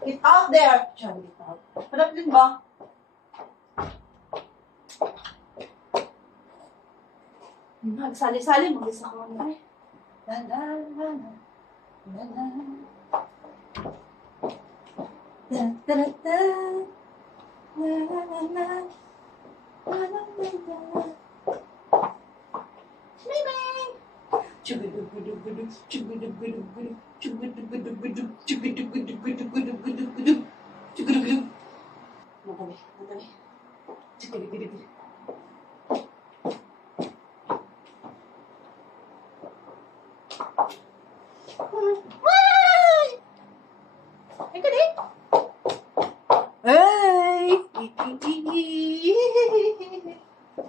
Get out there! Charlie, get out. Harap din ba? Magsali-sali, mag-isa ko na eh. La la la la la la da da da da la la la la la la la la. Swimming! Chugudugudugudu, chugudugudugudu, chugudugudugudu, chugudugudugudu, chugudugudu. Madali, madali. Chugudugudugudu. Ay, kali. Hey!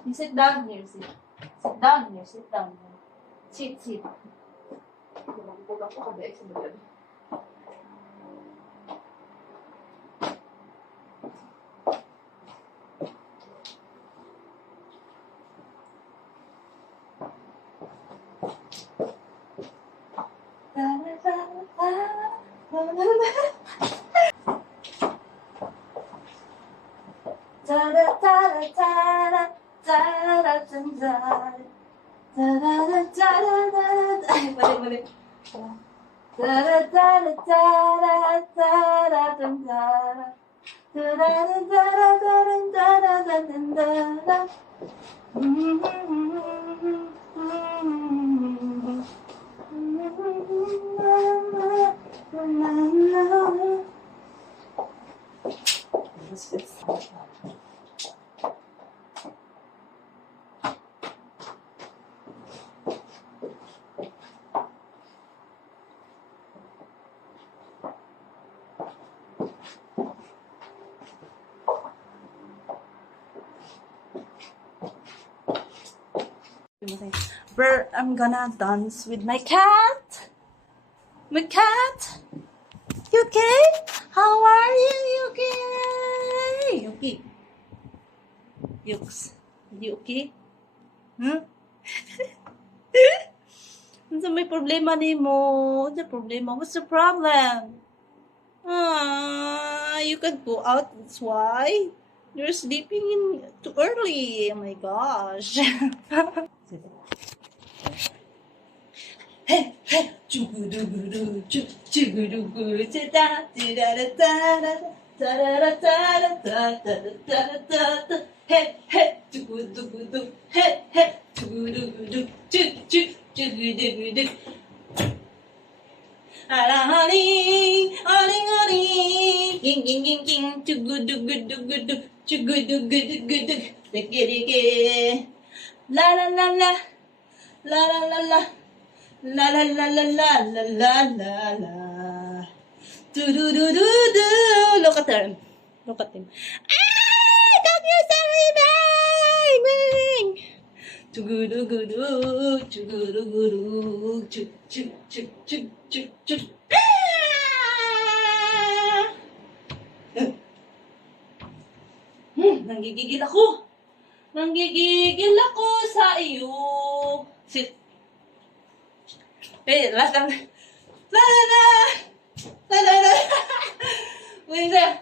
You sit down here, sit. Sit down here, sit down here. Sit, sit. Bugang ko ka ba sa bagay? Ay, mali. Where I'm gonna dance with my cat. My cat. You okay? How are you? You okay? Okay. Yukes. You okay? Hmm? Ano may problema ni mo? Ano problema? What's the problem? You can go out. That's why. You're sleeping in too early. Oh my gosh. Hey, hey, chugudugudu, chugudugudu, ta da da da da. Hey, hey, chugudugudu, hey, hey, chugudugudu, chugudugudu. Aling, aling, aling, ging, ging, ging, ging, chugudugudugudu, chugudugudugudu, digi, la la la la, la la la la. La la la la la la la la la. Do do do do do. Look at him. Look at him. Ah! Don't you sorry, bang! Chugudugudu, chugudugudu, chug chug chug chug chug chug. Nanggigigil ako. Nanggigigil ako sa iyo. Sit. Hey, last time. La la la. La la la. Wait a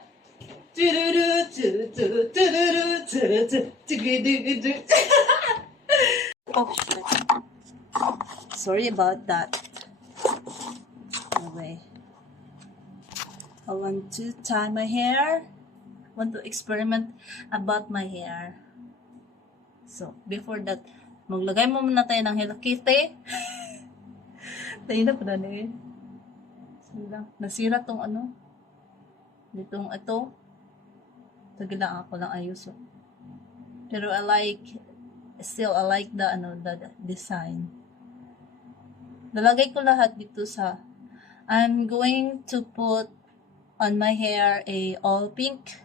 Oh shit. Sorry about that. Anyway. I want to tie my hair. I want to experiment about my hair. So, before that, maglagay mo muna tayo ng Hello Kitty. Tayo na pala na yun. Nasira tong ano. Ditong ito. Tagilaan ako lang ayuso. Pero I like the ano, the design. Nalagay ko lahat dito sa I'm going to put on my hair a all pink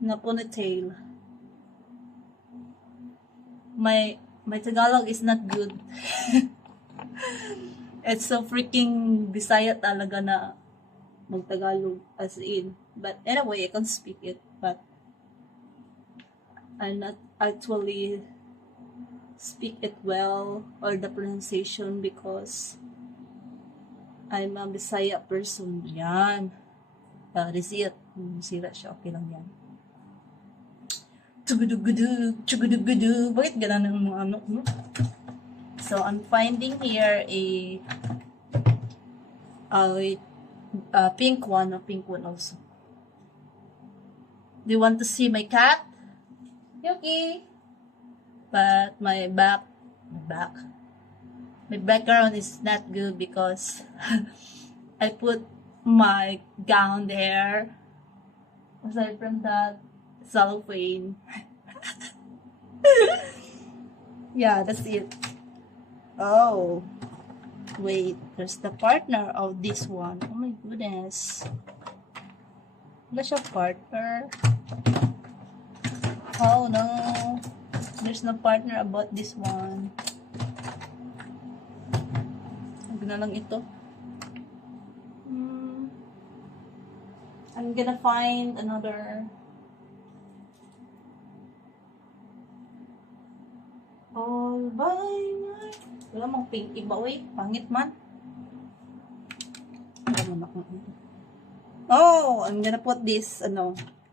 na ponytail. My Tagalog is not good. It's so freaking Bisaya talaga na mag-Tagalog as in. But anyway, I can speak it. But I not actually speak it well or the pronunciation because I'm a Bisaya person. Yan. This is it. Sira siya. Okay lang yan. Chugudugudug, chugudugudug. Bakit ganun ang mga ano? So, I'm finding here a pink one also. Do you want to see my cat? Yuki! But my background is not good because I put my gown there. Aside from that, cellophane. Yeah, that's it. Oh, wait, there's the partner of this one. Oh my goodness. Wala siya partner. Oh no, there's no partner about this one. Huwag na lang ito. I'm gonna find another. All by night. Wala mang pink iba, wey. Pangit man. Oh, I'm gonna put this, I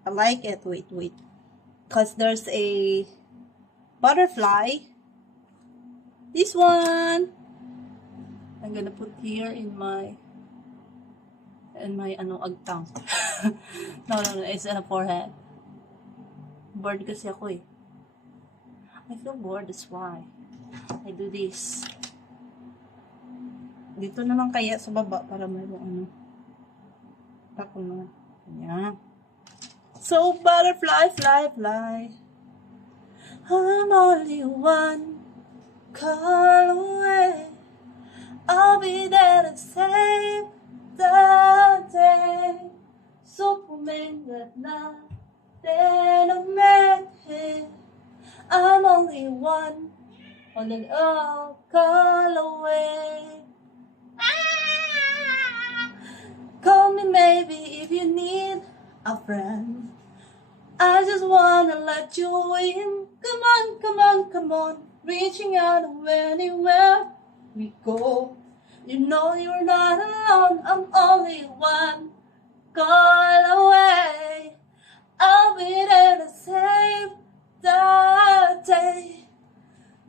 like it. Wait. Because there's a butterfly. This one. I'm gonna put here in my agtang. No, it's in a forehead. Bored kasi ako eh. I feel bored, that's why I do this. Dito na lang kaya sa baba para mayroong tako na. Ayan. So, butterfly, fly. I'm only one call away. I'll be there to save the day. Superman that nothing of me. I'm only one on an call away. Call me maybe if you need a friend. I just wanna let you in. Come on. Reaching out anywhere we go. You know you're not alone. I'm only one call away. I'll be there to save the day.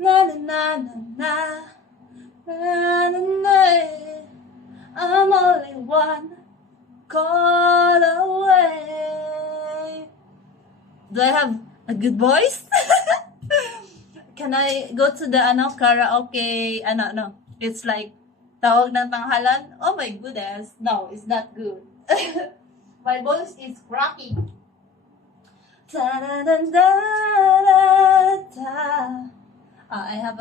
Na na na na na. I'm only one call away. Do I have a good voice? Can I go to the karaoke? No. It's like tawag ng tanghalan. Oh my goodness. No, it's not good. My voice is cracking. I have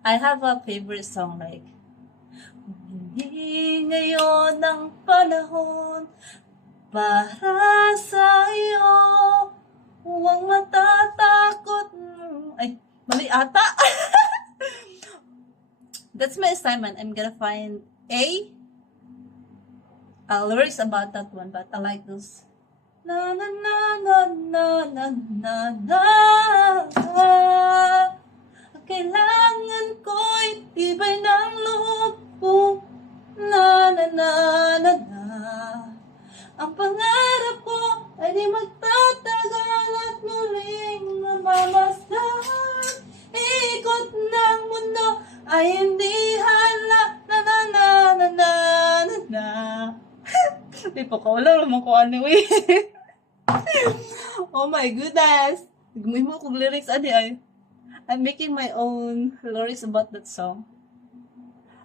I have a favorite song like hindi ngayon ang panahon para sa iyo, huwag matatakot. Ay, mali ata. That's my assignment. I'm gonna find lyrics about that one, but I like those. Na na na na na na na na. Kailangan ko'y tibay ng loob ko. Na na na na na. Ang pangarap ko ay di magtatagal at muling mamamasdan. Ikot ng mundo ay hindi hala. Na na na na na na na. Di pa ka wala naman ko anyway. Oh my goodness. Gumuhin mo kong lyrics ay. I'm making my own lyrics about that song.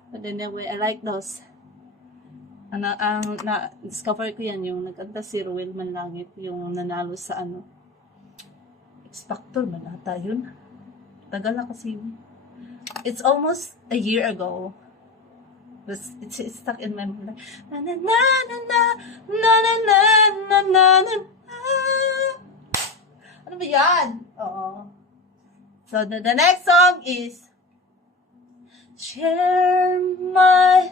But anyway, I like those. Na-discover ko yan, yung nagkanta si Ruel Manlangit, yung nanalo sa X Factor man ata yun. Tagal na kasi yun. It's almost a year ago. But it's stuck in my mind. Na na na na na na na na na na. Ano ba yan? Oo. So the next song is Share My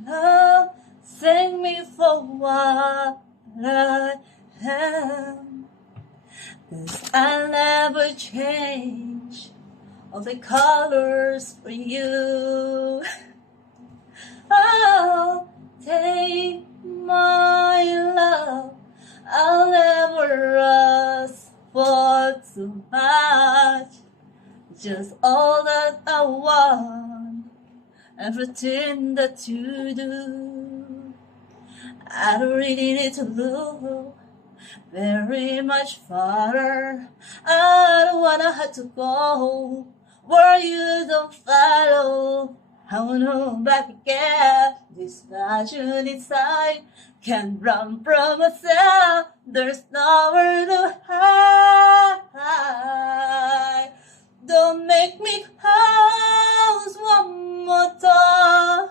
Love, Sing Me For What I Am, 'Cause I'll never change all the colors for you. Oh, take my love, I'll never ask for too much. Just all that I want, everything that you do. I don't really need to look very much farther. I don't wanna have to go where you don't follow. I wanna back again. This passion inside can't run from myself. There's nowhere to hide. Don't make me close one more time.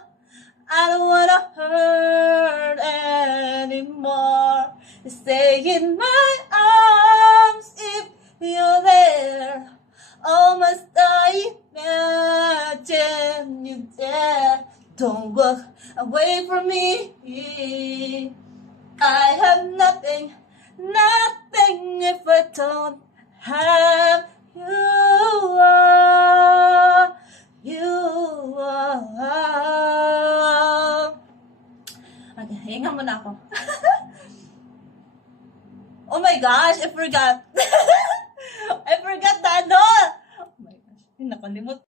I don't wanna hurt anymore. Stay in my arms if you're there. Oh, must I imagine you there? Don't walk away from me. I have nothing, nothing if I don't have you. Okay, hinga muna ako. Oh my gosh, I forgot. I forgot the ano. Oh my gosh, nakalimut.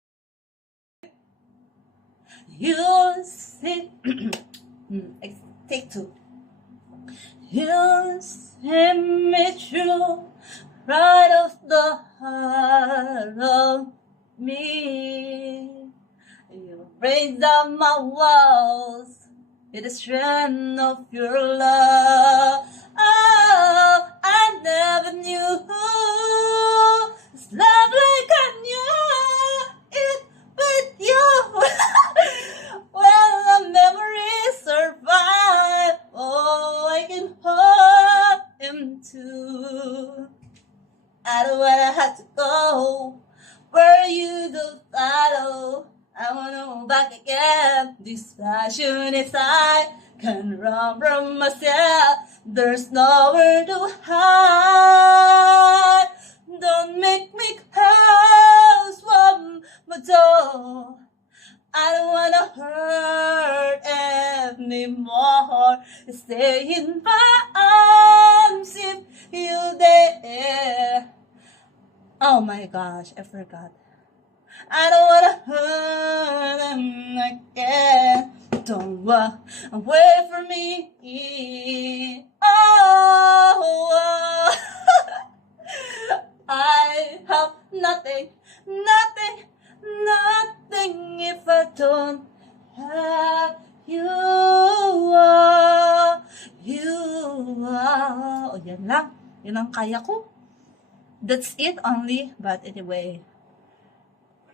You see, take two. You see me through, right off the heart of me. You break down my walls with the strength of your love. Oh, I never knew this love like I knew it with you. Well, the memories survive. Oh, I can hold him too. I don't wanna have to go where you don't follow. I wanna go back again. This passion inside can run from myself. There's nowhere to hide. Don't make me close one more door. I don't wanna hurt anymore. Stay in my arms if you're there. Oh my gosh, I forgot. I don't wanna hurt them again. Don't walk away from me. Oh, I have nothing, nothing, nothing if I don't have you. Oh, yan lang. Yan ang kaya ko. That's it only. But anyway,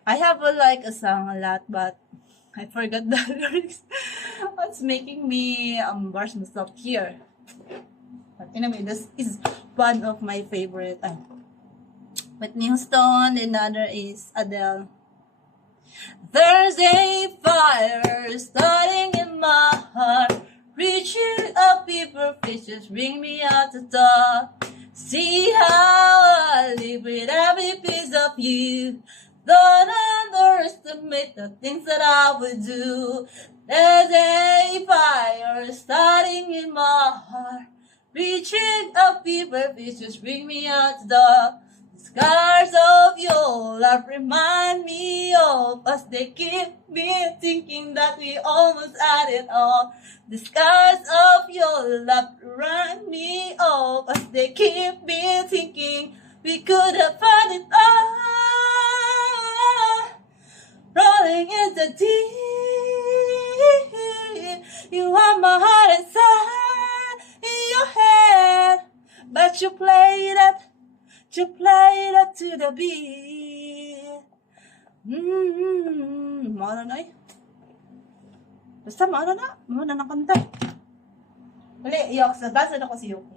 I have a song a lot, but I forgot the lyrics. What's making me embarrass myself here? But anyway, this is one of my favorite. Whitney Houston, another is Adele. There's a fire starting in my heart, reaching up deeper fishes, bring me out the dark. See how I live with every piece of you. Don't underestimate the things that I would do. There's a fire starting in my heart, reaching up deeper fishes, bring me out the dark. The scars of your love remind me of us. They keep me thinking that we almost had it all. The scars of your love remind me of us. They keep me thinking we could have found it all. Rolling in the deep, you have my heart inside in your hand, but you play that to the beat. Mara na eh. Basta mara na ng kanta. Uli, Yoks, basa na ko si Yuki.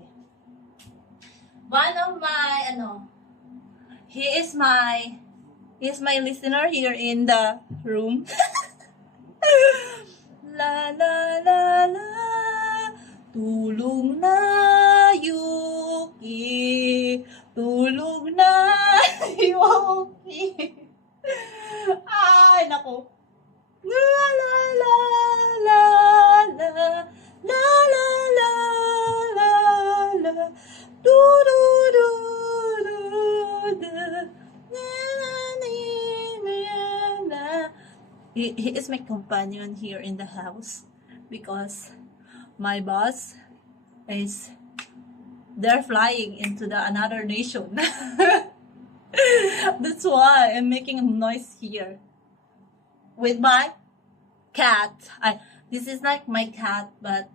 One of my, he is my listener here in the room. La la la la, tulong na Yuki, tulong na Yuki. he is my companion here in the house because my boss is they're flying into the another nation. That's why I'm making a noise here with my cat. This is not my cat, but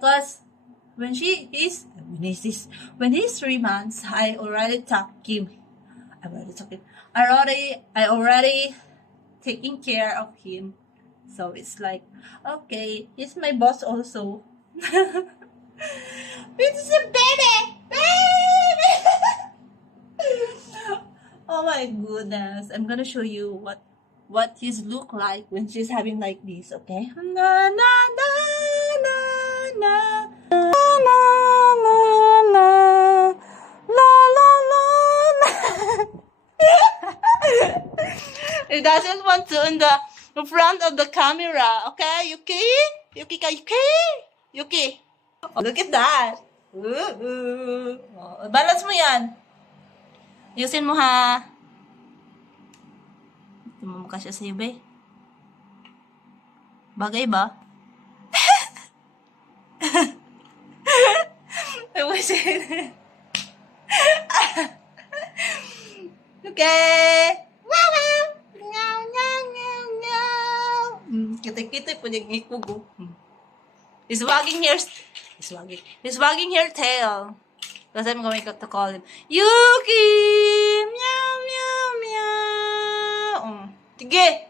cause when he's 3 months, I already talked him. I already taking care of him. So it's like, okay, he's my boss also. This is a baby! Baby! Oh my goodness. I'm gonna show you what his look like when she's having like this, okay? Na na na na na na na na la la la la. He doesn't want to in the front of the camera, okay? Yuki? Yuki. Oh, look at that. Oh, balance mo yan. Ayusin mo ha. Tumamukha siya sa'yo, be. Bagay ba? I wish it. Okay. Wow, wow. Meow, meow, meow, meow. Kita-kita po yung ikugo. He's wagging her tail. Because I'm going to call him Yuki! Meow, meow, meow. Sige!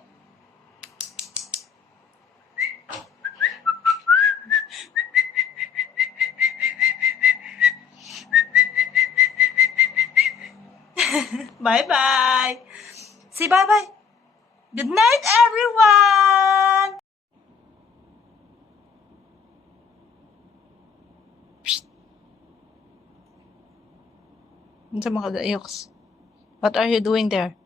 Bye-bye! Say bye-bye! Good night, everyone! What are you doing there?